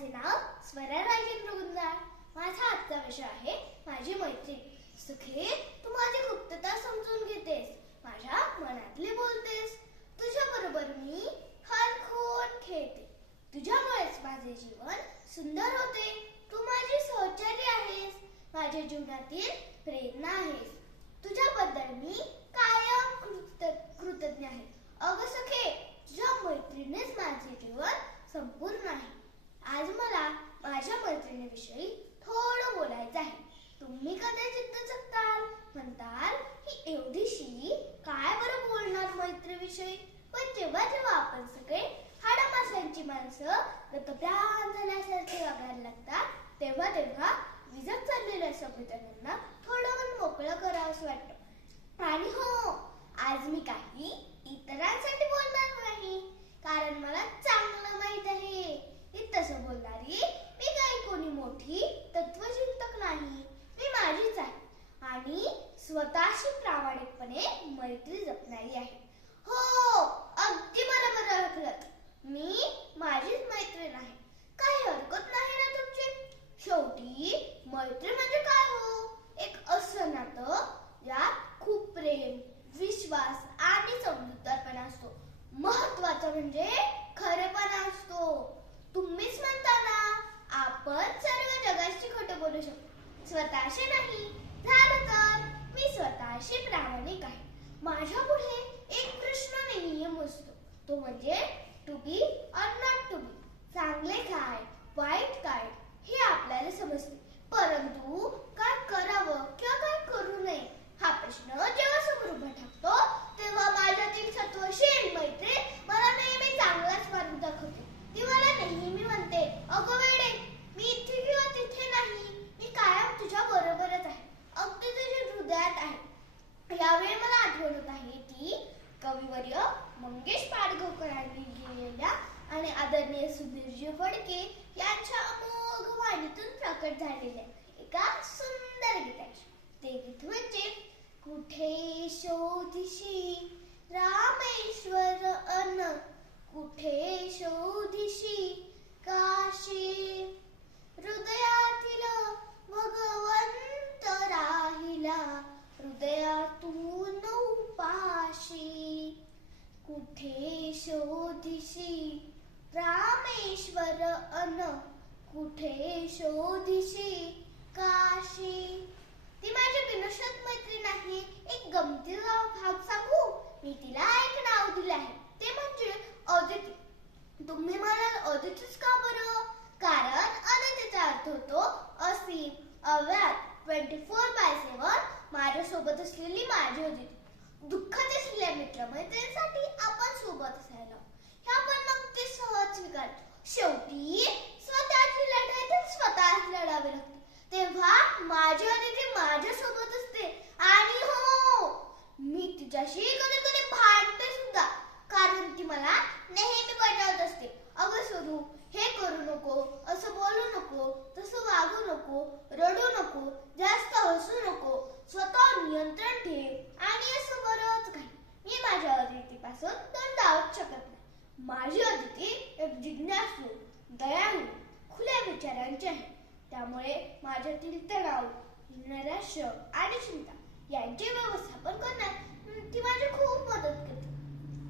माझे नाव स्वरा राजेंद्र गुंजाळ. माझा आजचा विषय आहे माझी मैत्रीण. सुखे, तू माझी गुप्तता समजून घेतेस, माझ्या मनातले बोलतेस. तुझ्या बरोबर मी हरखून खेळते, तुझ्यामुळेच माझे जीवन सुंदर होते. तू माझी सहचर्य आहेस, माझ्या जीवनातील प्रेरणा आहेस. तुझ्याबद्दल मी कायम कृतज्ञ आहे. अगं सखे, तुझ्या मैत्रिणीच माझे जीवन संपूर्ण आहे. आज मला माझ्या मैत्रिणीविषयी थोडं बोलायचं आहे. तुम्ही कदाचित चकताल, म्हणताल ही एवढीशी काय बरं बोलणार मैत्रीविषयी. पण जेव्हा जेव्हा आपण सगळे हाडामासांची माणसं गतप्राण झाल्यासारखे वागायला लागतात, तेव्हा तेव्हा विजत चाललेल्या संविधानांना थोडं मोकळं करावंसं वाटतं. आणि हो, आज मी काही इतरांसाठी बोलणार नाही, कारण मला चांगलं माहित आहे की तसं बोलणारी मी काही कोणी मोठी तत्वचिंतक नाही. मी माझीच आहे आणि स्वतःशी प्रामाणिकपणे मैत्री जपणारी आहे. हो, अगदी बरोबर ओळखलंत, मी माझीच मैत्रीण आहे. काही हरकत नाही ना तुमची? शेवटी मैत्री म्हणजे काय हो? एक असं नातं यात खूप प्रेम, विश्वास आणि समजूतदारपणा असतो. महत्वाचं म्हणजे खरेपणा असतो. तुम्हीच म्हणता ना, आपण सर्व जगाशी खोटं बोलू शकतो, स्वतःशी नाही. झालं तर मी स्वतःशी प्रामाणिक आहे. माझ्या पुढे एक प्रश्न नेहमी असतो, तो म्हणजे to be or not to be. चांगले काय, वाईट काय हे आपल्याला समजते, परंतु काय करावं किंवा काय करू नये हा प्रश्न जेव्हा समोर उभा ठाकतो, तेव्हा माझ्यातील सत्वशील मैत्रीण मला नेहमी चांगलाच मार्ग दाखवते. ती मला नेहमी म्हणते, अगं वेडे, मी इथे किंवा तिथे नाही, मी कायम तुझ्या बरोबरच आहे, अगदी तुझ्या हृदयात आहे. यावेळी मला आठवण होत आहे ती कविवर्य मंगेश पाडगावकरांनी लिहिलेल्या आणि आदरणीय सुधीरजी फडके यांच्या अमोघ वाणीतून प्रकट झालेल्या एका सुंदर गीताची. ते गीत म्हणजे कुठे शोधिशी रामेश्वर अन कुठे शोधिशी काशी. हृदयातील भगवंत राहिला हृदयातून उपाशी. कुठे शोधिशी रामेश्वर अन कुठे शोधिशी काशी. ती माझी बिनशर्त मैत्रीण आहे. एक गमतीचा भाग सांगू? मी तिला एक नाव दिले आहे, ते म्हणजे अदिती. तुम्ही म्हणाल अदितीच का बरं? कारण अदितीचा अर्थ होतो असीम, अव्याद, 24/7 माझ्यासोबत असलेली माझी अदिती. दुःखात असलेल्या मित्रमैत्रिणींसाठी आपण सोबत असायला हे आपण नक्की सहज स्वीकारतो. शेवटी स्वतःची लढाई तर स्वतःच लढावी लागते, तेव्हा माझी अदिती माझ्यासोबत असते. आणि हो, मी तिच्याशी कधी कधी भांडते सुद्धा, कारण ती मला नेहमी बजावत असते, अगं सरू, हे करू नको, असं बोलू नको, तसं वागू नको, रडू नको, जास्त हसू नको, स्वतः नियंत्रण ठेव आणि असं बरंच काही. मी माझ्या अदितीपासून तोंड लावूच शकत नाही. माझी अदिती एक जिज्ञासू, दयाळू, खुल्या विचारांची आहे. त्यामुळे माझ्यातील तणाव, नैराश्य आणि चिंता यांचे व्यवस्थापन करण्यात ती माझी खूप मदत करते.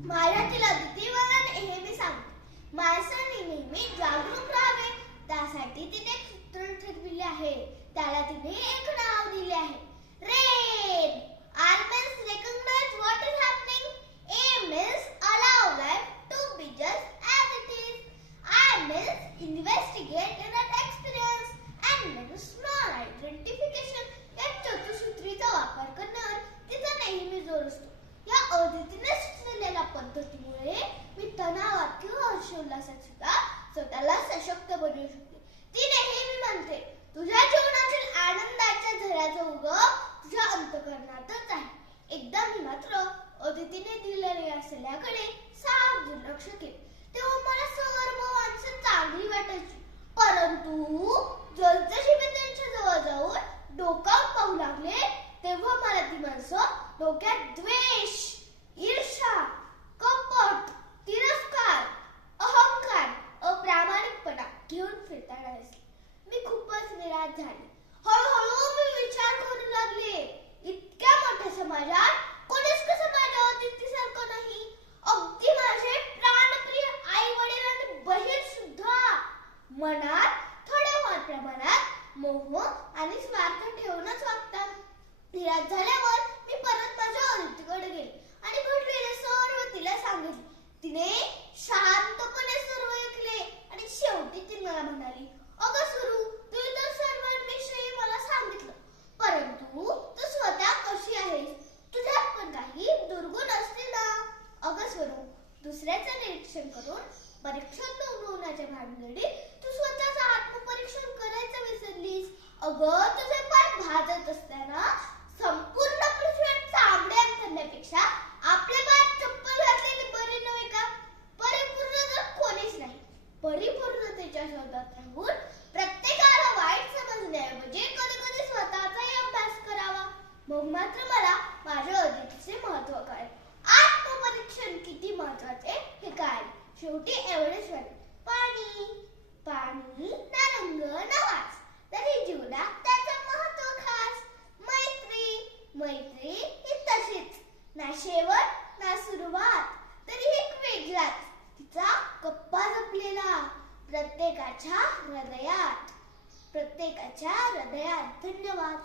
माझ्यातील अदिती मला नेहमी सांगते, माणसाने नेहमी जागरूक राहावे. त्यासाठी तिने एक सूत्र ठरविले आहे. त्याला तिने एक नाव दिले आहे, rain. R means recognize what is happening. A means allow life to be just as it is. I means investigate and experience. And means small identification. या चतुसूत्रीचा वापर करण्यावर तिचा नेहमी जोर असतो. या अदितीने सुचवलेल्या पद्धतीमुळे मी तणावात किंवा हर्षोल्लासात सुद्धा स्वतःला सशक्त बनवू शकते. ती नेहमी म्हणते, तुझ्या जीवनातील आनंदाच्या झऱ्याचा उगम तुझ्या अंतःकरणातच आहे. एकदा मी मात्र अदितीने दिलेल्या या सल्ल्याकडे साफ दुर्लक्ष केले. तेव्हा मला सर्व माणसं चांगली वाटायची, परंतु जसजशी मी त्यांच्या जवळ जाऊन डोकावून पाहू लागले, तेव्हा मला ती माणसं डोक्यात द्वेष, ईर्ष्या, कपट, तिरस्कार, अहंकार, अप्रामाणिकपणा घेऊन फिरत फिरताना दिसले. मी खूपच निराश झाले. हळूहळू मी विचार करू लागले, इतक्या मोठ्या समाजात कोणीच कसं माझ्या अतिथीसारखं नाही. अगदी माझे प्राणप्रिय आई वडील आणि बहीण सुद्धा. मनात थोड्याफार प्रमाणात मोह आणि स्वार्थ ठेवूनच वागतात. निराश झाल्यावर मी परत माझ्या अदितीकडे गेले आणि घडलेले सर्व तिला सांगितले. तिने शांतपणे सर्व ऐकले आणि शेवटी ती मला म्हणाली, अगं सुरू, तू तर सर्वांविषयी मला सांगितलं, परंतु तू स्वतः कशी आहेस? तुझ्यात पण काही दुर्गुण असतील ना? अगं स्वरू, दुसऱ्याचं निरीक्षण करून परीक्षण नोंदवण्याच्या भानगडीत तू स्वतःचं आत्मपरीक्षण करायचं विसरलीस. अगं, तुझे पाय भाजत असताना संपूर्ण पृथ्वीवर चामडे अंथरण्यापेक्षा आपल्या पायात चप्पल घातलेली बरी नव्हे का? परिपूर्ण तर कोणीच नाही. परिपूर्णतेच्या शोधात राहून प्रत्येकाला वाईट समजण्याऐवजी कधी कधी स्वतःचाही अभ्यास करावा. मग मात्र मला माझ्या अदितीचे महत्त्व कळले. आत्मपरीक्षण किती महत्त्वाचे हे कळले. शेवटी एवढेच वाटले, पाणी पाणी ना रंग ना वास, तरी जीवनात त्याचं महत्त्व खास. मैत्री मैत्री ही तशीच, ना शेवट ना सुरुवात, तरी एक वेगळाच तिचा कप्पा जपलेला प्रत्येकाच्या हृदयात. धन्यवाद.